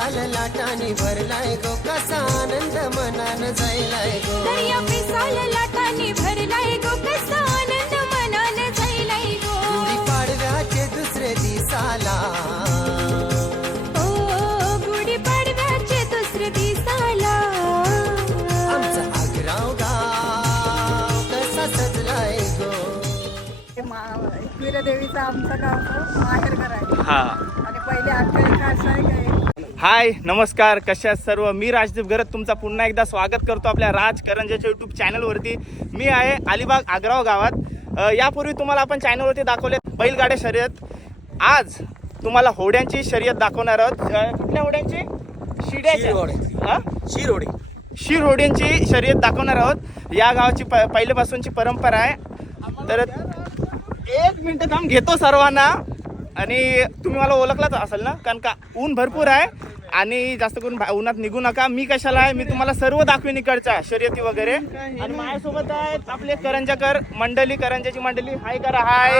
फेसाल लाटाने भरलाय गो कसा आनंद मनान जायलाय गो. दर्या पिसाल लाटाने भरलाय गो कसा आनंद मनान जायलाय गो. गुढी पाडव्याचे दुसरे दिसाला. ओ गुढी पाडव्याचे दुसरे दिसाला. आमचा आग्राव गाव कसा सजलाय गो. देवीचा आमचं गाव माहेर घर आहे. हा. आणि पहिले आख्यायिका असं आहे काय हाय नमस्कार कशा सर्व? मी राजदीप गरत तुमचा पुन्हा एकदा स्वागत करतो आपल्या राज करंजाच्या यूट्यूब चॅनलवरती मी आहे अलिबाग आग्राव गावात. यापूर्वी तुम्हाला आपण चॅनलवरती दाखवले बैलगाड्या शर्यत. आज तुम्हाला होड्यांची शर्यत दाखवणार आहोत. कुठल्या होड्यांची? शिड्याच्या. हा? शिरोडे शीर होड्यांची शर्यत दाखवणार आहोत. या गावाची प पहिल्यापासूनची परंपरा आहे. तर एक मिनिट थांब घेतो सर्वांना. आणि तुम्ही मला ओळखलाच असेल ना? कारण का ऊन भरपूर आहे आणि जास्त करून उन्हात निघू नका. मी कशाला आहे? मी तुम्हाला सर्व दाखवीन इकडच्या शर्यती वगैरे. आणि माझ्यासोबत आहेत आपले करंजाकर मंडळी करंजाची मंडळी हाय करा हाय.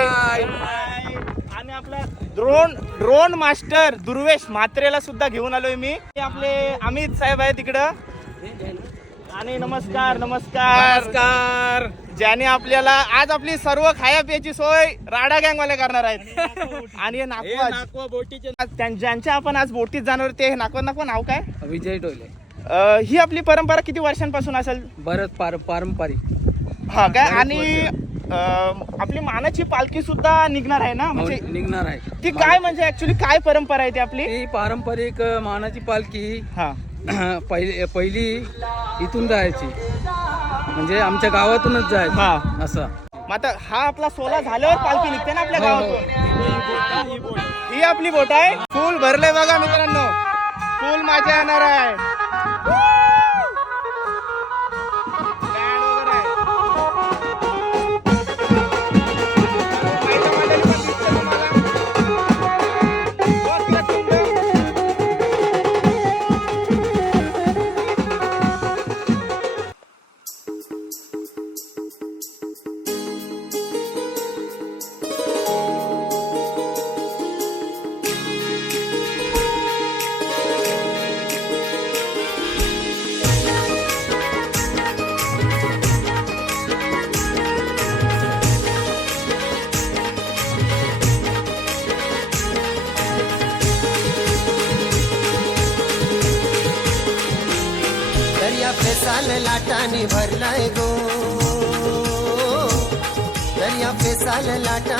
आणि आपला ड्रोन ड्रोन मास्टर दुर्वेश म्हात्रेला सुद्धा घेऊन आलोय मी. आपले अमित साहेब आहेत तिकडं आणि नमस्कार नमस्कार. नमस्कार. ज्याने आपल्याला आज आपली सर्व खाया पियाची सोय राडा गँगवाले करणार आहेत. आणि हे नागवा ज्यांच्या आपण आज बोटीत जाणार ते हे नागवा नागवा नाव काय? विजय टोले अं, ही आपली परंपरा किती वर्षांपासून असेल? भारत पार पारंपरिक. हा काय? आणि आपली मानाची पालखी सुद्धा निघणार आहे ना? म्हणजे निघणार आहे. ती काय म्हणजे ऍक्च्युली काय परंपरा आहे ती आपली? ही पारंपरिक मानाची पालखी. हा. पहिली पहिली इथून जायची. म्हणजे आमच्या गावातूनच हा. जायचं असं. मग आता हा आपला सोला झाल्यावर पालखी निघते ना आपल्या हो, हो. गावातून? ही आपली बोट आहे. फुल भरले बघा मित्रांनो. फुल माझ्या येणार आहे.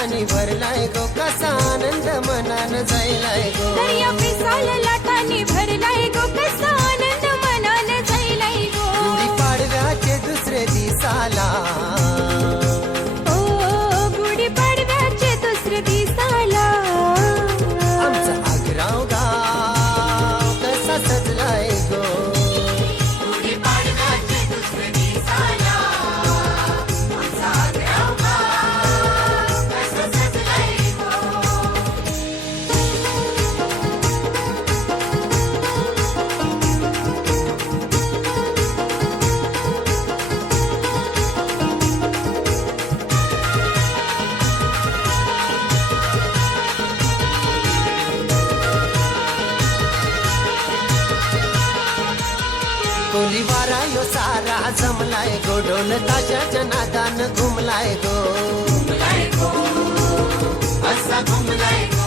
लाटाने भरलाय गो कसा आनंद मनान जायलाय गो. दर्या पिसाल लाटाने भरलाय जमलाय गो ढोल ताशाच्या नादान घुमलाय गो असा घुमलाय गो.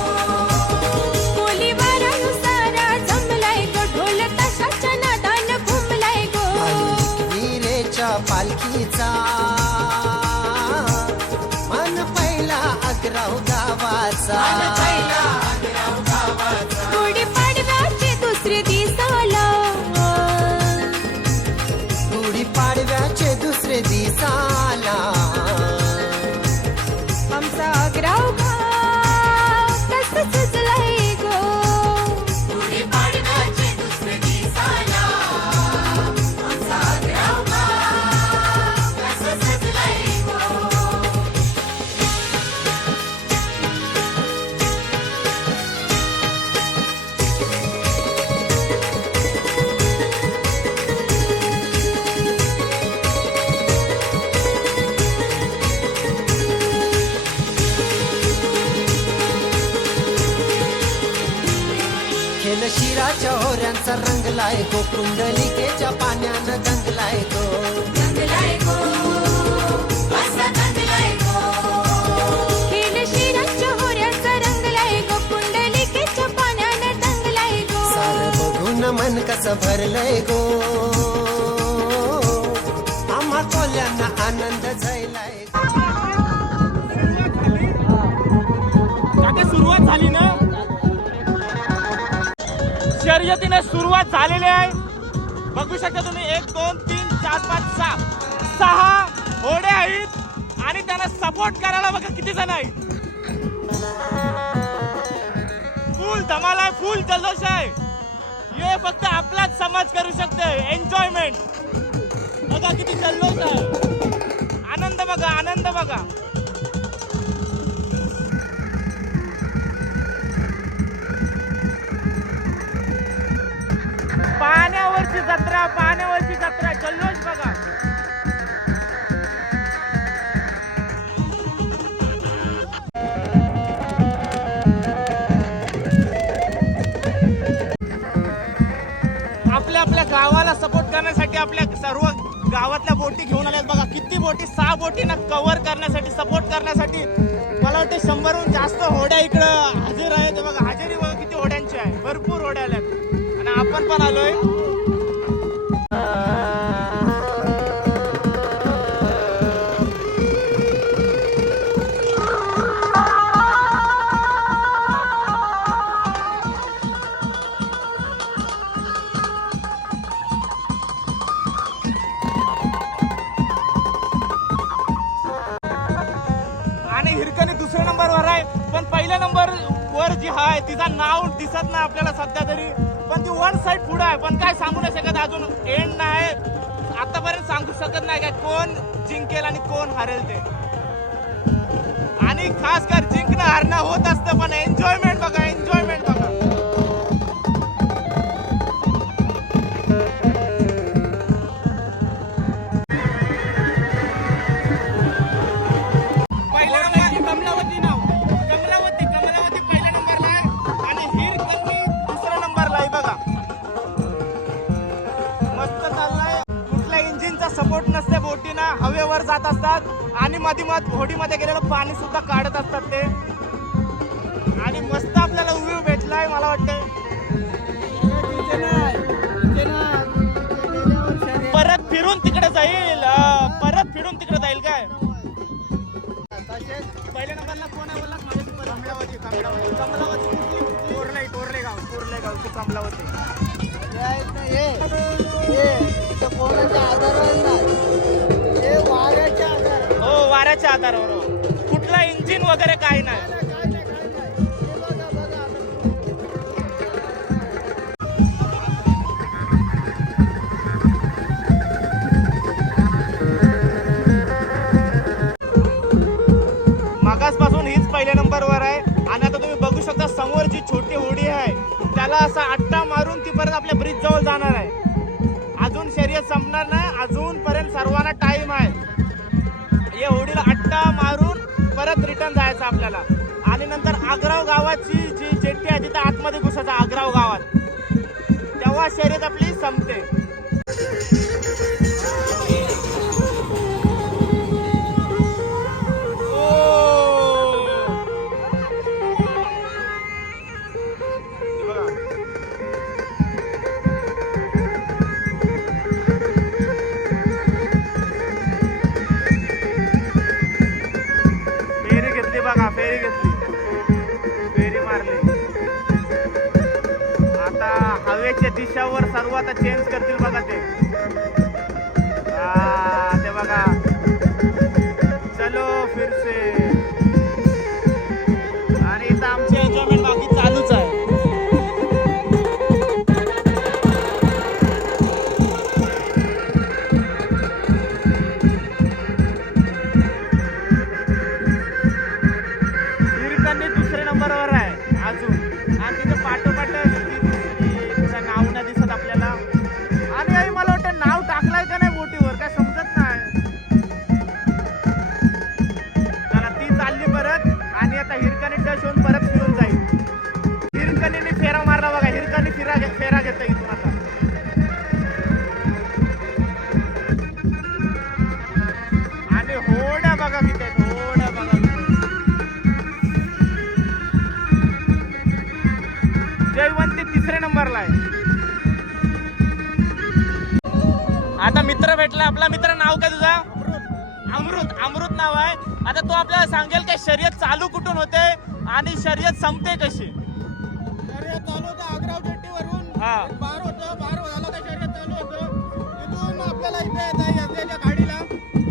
कुंडलिकेच्या पाण्यानं दंगलाय गो खेळ शिराच्या होऱ्याचा रंगलाय गो कुंडलिकेच्या पाण्यानं दंगलाय गो सार बघून मन कसं भरलंय गो आम्हा कोल्यांना आनंद झालाय सुरुवात झाली ना? शर्यतीने सुरुवात झालेली आहे. बघू शकता तुम्ही एक दोन तीन चार पाच सहा. सहा घोडे आहेत आणि त्यांना सपोर्ट करायला बघा किती जण आहेत. फुल धमाल आहे फुल जल्लोष आहे. हे फक्त आपलाच समाज करू शकते एन्जॉयमेंट बघा किती जल्लोष आहे. आनंद बघा आनंद बघा. पाण्यावरची जत्रा पाण्यावरची जत्रा जल्लोष बघा. आपल्या आपल्या गावाला सपोर्ट करण्यासाठी आपल्या सर्व गावातल्या बोटी घेऊन आल्यात बघा. किती बोटी? सहा बोटींना कव्हर करण्यासाठी सपोर्ट करण्यासाठी. मला वाटते शंभरहून जास्त होड्या इकडं. आहे पण काय सांगू नाही शकत अजून. एंड नाही. आतापर्यंत सांगू शकत नाही काय कोण जिंकेल आणि कोण हरेल ते. आणि खास कर जिंकणं हरणं होत असतं पण एन्जॉयमेंट बघा एन्जॉय जात असतात आणि मध्ये मध होडीमध्ये गेलेलं पाणी सुद्धा काढत असतात ते. आणि मस्त आपल्याला व्ह्यू भेटलाय मला वाटतं परत फिरून तिकडे जाईल. परत फिरून तिकडे जाईल काय? पहिल्या नंबरला कोण आहे बोला कमलावती कमलावती. कमलावती कोरले कोरले गाव कोरले गावची कमलावती. आधार आधारावर कुठला इंजिन वगैरे काय नाही. मागासपासून हीच पहिल्या नंबरवर आहे. आणि आता तुम्ही बघू शकता समोर जी छोटी होडी आहे त्याला असा अट्टा मारून ती परत आपल्या ब्रिज जवळ जाणार आहे. अजून शर्यत संपणार नाही. अजून पर्यंत सर्वांना टाइम आहे. या होडीला परत रिटर्न जायचं आपल्याला. आणि नंतर आग्राव गावाची जी जेट्टी आहे तिथं आतमध्ये घुसायचं आग्राव गावात. तेव्हा शर्यत आपली संपते. हवेच्या दिशावर सर्व आता चेंज करतील बघा ते. संपते कशी? शर्यत चालू होतं अग्राव जेट्टीवरून हा. बार होतं बार झालं तर शर्यत चालू होतं. तिथून आपल्याला इथे येत आहे यात्रेच्या गाडीला.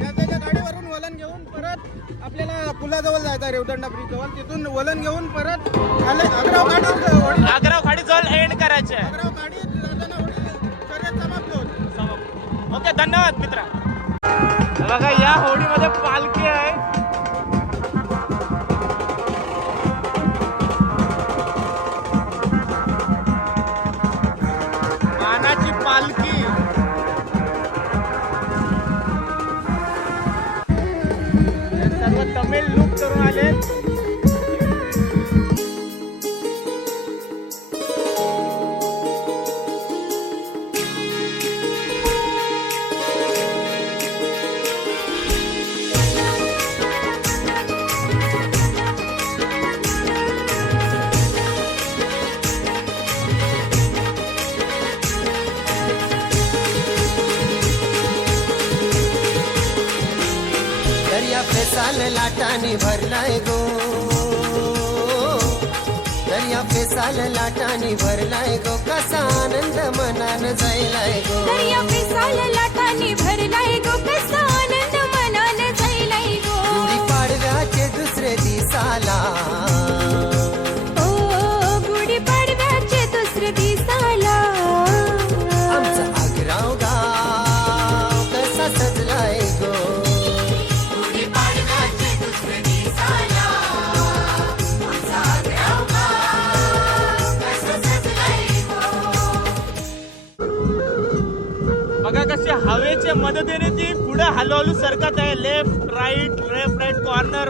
यात्रेच्या गाडीवरून वलन घेऊन परत आपल्याला पुलाजवळ जायचं आहे रेवदंडा ब्रिज जवळ. तिथून वलन घेऊन परत खाली अग्राव गाडी आग्राव खाडी जवळ एंड करायचे. आहे अग्राव गाडी जाताना होडी शर्यत समाप्त होते ओके धन्यवाद मित्र. बघा या होडीमध्ये पालखी आहे. तमिळ लुक करून आले लाटानी भरलाय गो. दर्या फेसाल लाटानी भरलाय गो. कसा आनंद मनान जायलाय गो. दर्या पिसाल लाटांनी भरलाय गो. कसा आनंद मनान जायलाय गो. पाडव्याचे दुसरे दिसाला. पुढे हळूहळू सरकत आहे. Left right left right corner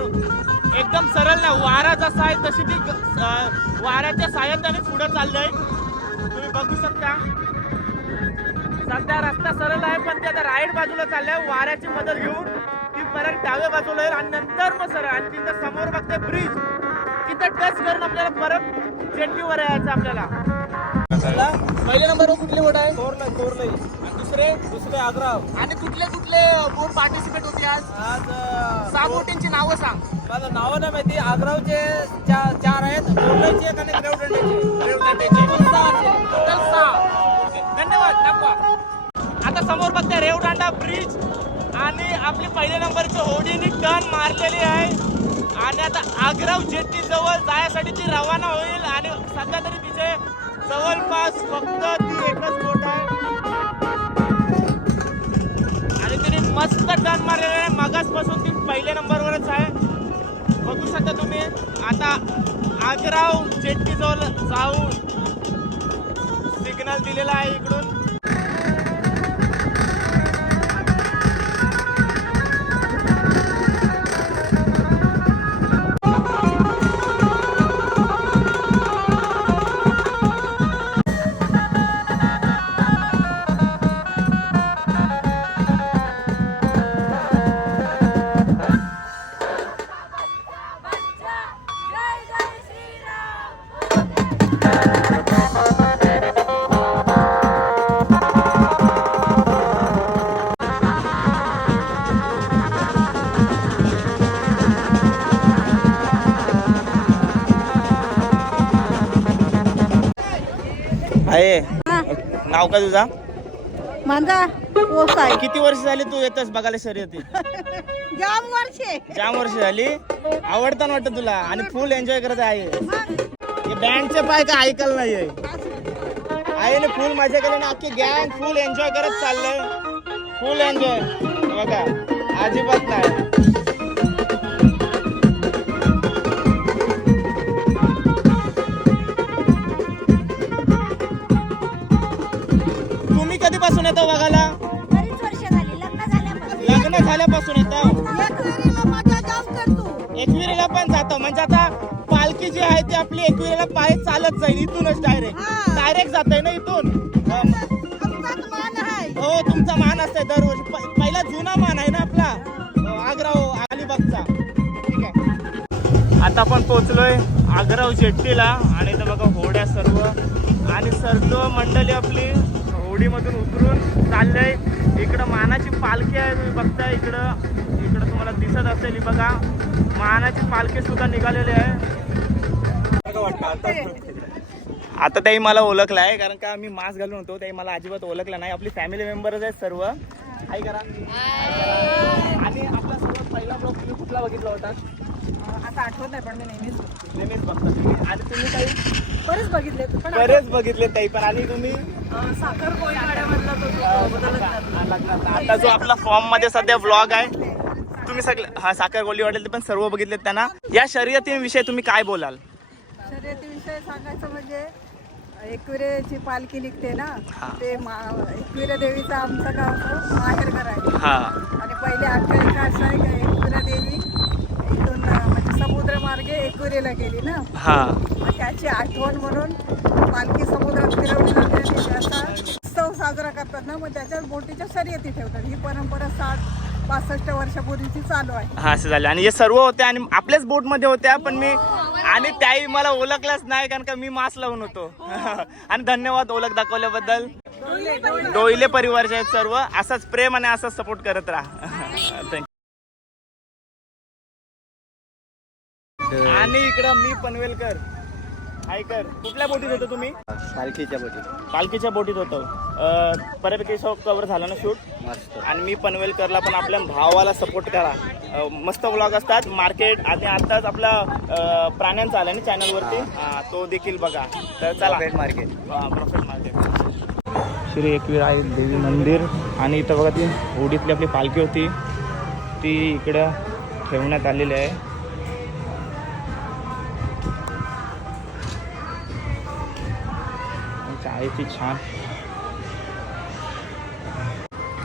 एकदम सरळ नाही वारा जसा आहे तशी ती वाऱ्याच्या साह्याने पुढे चाललंय. तुम्ही बघू शकता. सध्या रस्ता सरळ आहे पण ते आता राईट बाजूला चाललंय. वाऱ्याची मदत घेऊन ती परत डाव्या बाजूला येईल. आणि नंतर मग सरळ. आणि तिथं समोर बघते ब्रिज तिथं टच करून आपल्याला परत जेट्टीवर यायचं आपल्याला. पहिल्या नंबरवर कुठली बोट आहे? चोरलंय आणि दुसरे दुसरे अग्राव आणि कुठले कुठले बोट पार्टिसिपेट होते आज? आज सहा बोटींची नावं सांग. माझं नाव नाही माहिती. आग्रावचे चार चार आहेत. एक आणि रेवदंड्याची रेवदंड्याचे टोटल सहा धन्यवाद. दाखवा. आता समोर बघते रेवदांडा ब्रिज आणि आपली पहिल्या नंबरची होडीने टर्न मारलेली आहे. आणि आता आग्राव जेट्टी जवळ जायसाठी ती रवाना होईल. आणि सध्या तरी तिचे जवळपास फक्त ती एकच बोट आहे. मस्त टर्न मारलेला आहे. मागासपासून ती पहिल्या नंबरवरच आहे. बघू शकता तुम्ही. आता आग्राव जेट्टी जवळ जाऊन सिग्नल दिलेला आहे इकडून. आहे. नाव काय तुझा? माझा किती वर्ष झाली तू येतस बघायला शर्यती जाम वर्षे. जाम वर्ष झाली. आवडतं ना वाटतं तुला? आणि फुल एन्जॉय करत आहे. बँडचे पाय का ऐकलं नाहीये. आहे ना फुल मजा केली ना अख्खी गँग फुल एन्जॉय करत चाललंय. फुल एन्जॉय बघा. अजिबात नाही. लग्न झाल्यापासून येतो एकविरीला पण जातो. म्हणजे आता पालखी जी आहे ती आपली एकविरीला पाय चालत जाईल इथूनच डायरेक्ट हा. डायरेक्ट जात ना इथून? आहे. हो तुमचा मान असतंय दरवर्षी पहिला जुना मान आहे ना आपला? अ, आग्राव अलिबागचा. ठीक आहे. आता आपण पोहोचलोय आग्राव जेट्टीला आणि इथं बघा होड्या सर्व. आणि सर्व मंडळी आपली होडीमधून उतरून चाललंय. इकडं मानाची पालखी आहे तुम्ही बघताय. इकडं इकडं तुम्हाला दिसत असेल. बघा मानाची पालखी सुद्धा निघालेली आहे. आता ताई मला ओळखला आहे कारण का मी मास्क घालून होतो ताई मला अजिबात ओळखला नाही. आपली फॅमिली मेंबरच आहेत सर्व. आई करा. आणि आपला सर्वात पहिला ब्लॉग तुम्ही कुठला बघितला होता? आता आठवत नाही पण मी नेहमीच नेहमीच बघता तुम्ही. आणि तुम्ही काही बरेच बघितले पण बरेच बघितले ताई पण आणि तुम्ही? साखर गाड्यामधला आता आता जो आपला फॉर्ममध्ये सध्या ब्लॉग आहे तुम्ही सगळे हा साखर गोली वाटेल ते पण सर्व बघितलेत त्यांना. या शर्यतीविषयी तुम्ही काय बोलाल? शर्यतीविषयी सांगायचं म्हणजे एकविरेची पालखी निघते ना हा. ते मा एकविरा देवीचं आमचं गावचं माहेरघर आहे हा. आणि पहिले आख्यायिका असं आहे का एकविरा देवी. समुद्र मार्गे एकविरेला गेली ना? हा. मग त्याची आठवण म्हणून पालखी समुद्रात फिरवली जाते आणि त्याचा उत्सव साजरा करतात ना मग त्याच्यात बोटीच्या शर्यती ठेवतात. ही परंपरा साठ पासष्ट वर्षापूर्वीची चालू आहे. हा असं झालं. आणि हे सर्व होते आणि आपल्याच बोटमध्ये होत्या पण मी आणि त्याही मला ओळखलंच नाही कारण का मी मास्क लावून होतो. आणि धन्यवाद ओळख दाखवल्याबद्दल. डोईले परिवारचे आहेत सर्व. असाच प्रेम आणि असाच सपोर्ट करत राहा. थँक्यू आणि इकडं मी पनवेलकर. हायकर. कुठल्या बोटीत होतो तुम्ही? पालखीच्या बोटी पालखीच्या बोटीत होतो. अं, बऱ्यापैकी कवर झालं ना शूट मस्त. आणि मी पनवेलकरला पण आपल्या भावाला सपोर्ट करा. अ, मस्त ब्लॉग असतात. मार्केट आणि आताच आपला अ, प्राण्यांचा आला ना चॅनलवरती हा. तो देखील बघा. तर चला. Market profit market Shri Ekvira आहे देवी मंदिर. आणि इथं बघा ती होडीतली आपली पालखी होती. ती इकडं ठेवण्यात आलेली आहे. चाळीची छान.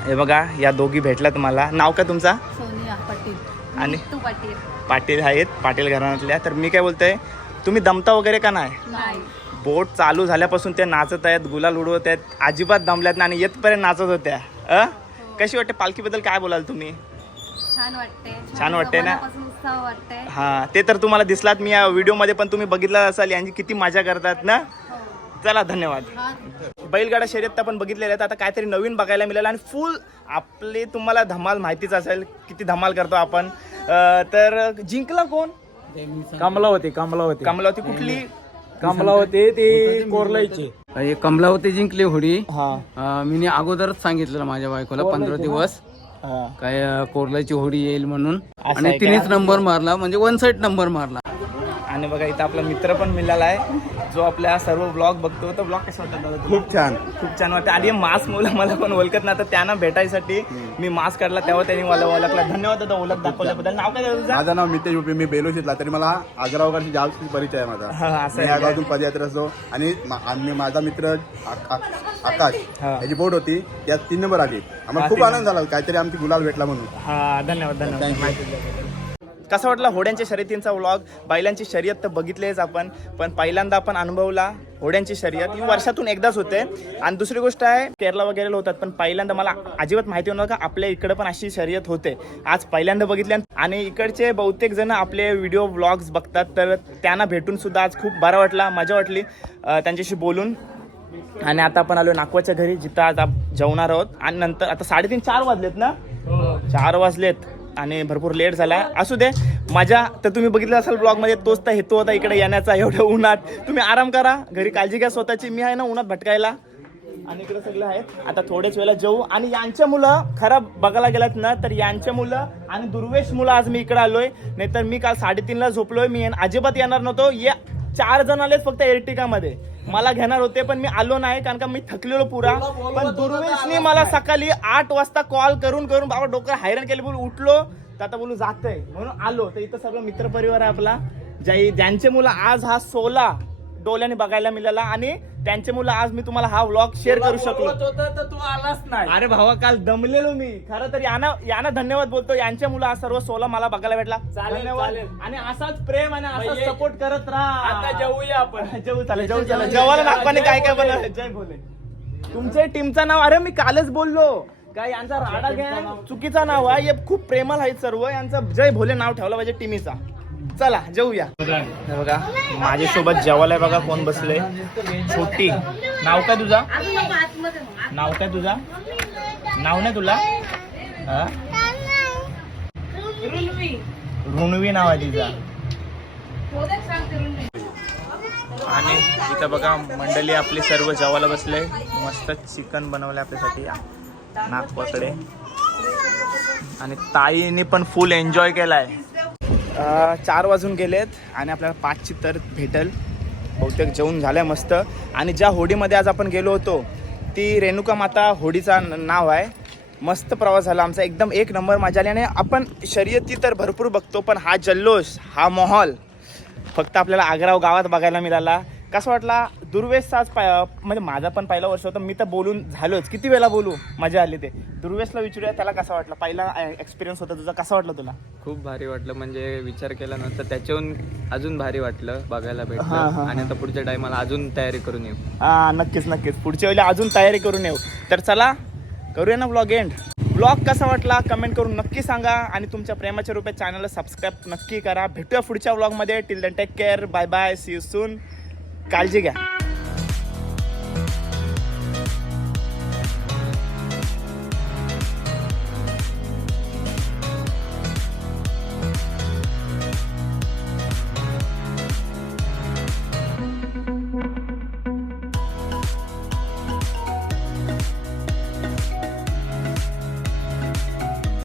हे बघा या दोघी भेटल्या तुम्हाला नाव काय तुमचा? सोनिया पाटील. आणि पाटील. पाटील आहेत पाटील घराण्यातल्या. तर मी काय बोलतोय तुम्ही दमता वगैरे का नाही? बोट चालू झाल्यापासून ते नाचत आहेत गुलाल उडवत आहेत अजिबात दमल्यात नाही आणि येतपर्यंत नाचत होत्या. अ? कशी वाटते पालखीबद्दल काय बोलाल तुम्ही? छान वाटते. छान वाटते ना? हा ते तर तुम्हाला दिसलात. मी या व्हिडिओमध्ये पण तुम्ही बघितलं असाल यांची किती मजा करतात ना? चला धन्यवाद. बैलगाडा शर्यत आपण बघितलेल्या आहेत. आता काहीतरी नवीन बघायला मिळालं आणि फुल आपले तुम्हाला धमाल माहितीच असेल किती धमाल करतो आपण. तर जिंकला कोण? कमलावती कमलावती. कमलावती कुठली? कमलावती ती कोरलायची हे कमलावती जिंकली होडी. हा. मी अगोदरच सांगितलेलं माझ्या बायकोला पंधरा दिवस. काय अं, कोरलाची होडी येईल म्हणून. आणि तिनेच का? नंबर मारला म्हणजे वन साईड नंबर मारला. आणि बघा इथं आपला मित्र पण मिळाला आहे. जो आपल्या सर्व ब्लॉग बघतो. तर ब्लॉग कसं वाटतं? खूप छान. खूप छान वाटतं. आणि मास्क मुलं मला पण ओळखत ना तर त्यांना भेटायसाठी मी मास्क काढला तेव्हा त्यांनी मला ओळखला. धन्यवाद दादा ओळख दाखवल्याबद्दल. नाव काय दादा तुझं? माझं नाव मितेश उपी. मी बेलोशीतला तरी मला आग्रा वगैरे जास्त परिचय आहे माझा. असं या? गावातून पदयात्रा असतो. आणि मा- आणि माझा मित्र आकाश. याची बोट होती. त्यात तीन नंबर आली. आम्हाला खूप आनंद झाला. काहीतरी आमची गुलाल भेटला म्हणून. हा धन्यवाद धन्यवाद. कसा वाटला होड्यांच्या शर्यतींचा व्लॉग बैलांची शर्यत तर बघितलेच आपण पण पहिल्यांदा आपण अनुभवला होड्यांची शर्यत. ही वर्षातून एकदाच होते. आणि दुसरी गोष्ट आहे केरला वगैरे होतात पण पहिल्यांदा मला अजिबात माहिती होणार का आपल्या इकडे पण अशी शर्यत होते. आज पहिल्यांदा बघितल्या आणि इकडचे बहुतेक जण आपले व्हिडिओ व्लॉग्स बघतात तर त्यांना भेटून सुद्धा आज खूप बरा वाटला मजा वाटली त्यांच्याशी बोलून. आणि आता आपण आलो नागवाच्या घरी जिथं आज आप जेवणार आहोत. आणि नंतर आता साडेतीन चार वाजलेत ना? चार वाजलेत. आणि भरपूर लेट झाला असू दे मजा तर तुम्ही बघितलं असाल ब्लॉगमध्ये तोच तर हेतू होता इकडे येण्याचा एवढ्या उन्हात. तुम्ही आराम करा घरी काळजी घ्या स्वतःची. मी आहे ना उन्हात भटकायला. आणि इकडे सगळं आहेत. आता थोड्याच वेळेला जाऊ. आणि यांच्या मुलं खराब बघायला गेलात ना तर यांच्या मुलं आणि दुर्वेश मुलं आज मी इकडे आलोय. नाहीतर मी काल साडेतीनला झोपलोय. मी अजिबात येणार नव्हतो. या चार जण आलेत फक्त एर्टिकामध्ये. मला घेणार होते पण मी आलो नाही कारण का मी थकलेलो पुरा. पण दुर्वेशने मला सकाळी आठ वाजता कॉल करून करून बाबा डोकं हैराण केले बोलू उठलो. तर आता बोलू जातंय. म्हणून आलो. तर इथं सगळं मित्र परिवार आहे आपला. ज्या ज्यांचे मुलं आज हा सोला डोल्याने बघायला मिळाला आणि त्यांचे मुलं आज मी तुम्हाला हा व्लॉग शेअर करू शकलो. तर तू आलाच नाही. अरे भावा काल दमलेलो मी. खरं तर यांना यांना धन्यवाद बोलतो. यांच्या मुलं आज सर्व सोला मला बघायला भेटला. धन्यवाद. आणि असाच प्रेम आणि असाच म्हणजे सपोर्ट करत राहा. आता जेवूया आपण. जेवू चालेल जेवू चालेल. जेवायला नागपाने काय काय बोल जय भोले. तुमच्या टीमचं नाव अरे मी कालच बोललो. काय यांचा राडा गँग चुकीचा नाव आहे. हे खूप प्रेमल आहेत सर्व. यांचं जय भोले नाव ठेवलं पाहिजे टीमीचा. चला जाऊया. बघा माझ्यासोबत जेवायला बघा कोण बसले छोटी. नाव काय तुझा? नाव काय तुझा? नाव नाही तुला? रुणवी ऋणवी नाव आहे तिचा. आणि इथं बघा मंडळी आपली सर्व जेवायला बसले. मस्त चिकन बनवलं आपल्यासाठी. नागपाकडे आणि ताईने पण फुल एन्जॉय केलाय. चार वाजून गेलेत आणि आपल्याला पाचची तर भेटल. बहुतेक जेवण झालंय मस्त. आणि ज्या होडीमध्ये आज आपण गेलो होतो ती रेणुका माता होडीचा नाव आहे. मस्त प्रवास झाला आमचा. एकदम एक नंबर मजा आली. आणि आपण शर्यती तर भरपूर बघतो पण हा जल्लोष हा माहोल फक्त आपल्याला आग्राव गावात बघायला मिळाला. कसं वाटला? दुर्वेशचाच पाय म्हणजे माझा पण पहिला वर्ष होता. मी तर बोलून झालोच. किती वेळा बोलू? मजा आली ते. दुर्वेशला विचारूया त्याला कसा वाटला? पहिला एक्सपिरियन्स होता तुझा. कसा वाटला तुला? खूप भारी वाटलं. म्हणजे विचार केला नंतर त्याच्याहून अजून भारी वाटलं बघायला भेटलं. आणि आता पुढच्या टायमाला अजून तयारी करून येऊ. हा नक्कीच नक्कीच. पुढच्या वेळेला अजून तयारी करून येऊ. तर चला करूया ना ब्लॉग एंड ब्लॉग कसा वाटला? कमेंट करून नक्की सांगा. आणि तुमच्या प्रेमाच्या रूपात चॅनलला सबस्क्राईब नक्की करा. भेटूया पुढच्या ब्लॉगमध्ये till the take care bye bye see you soon काळजी घ्या.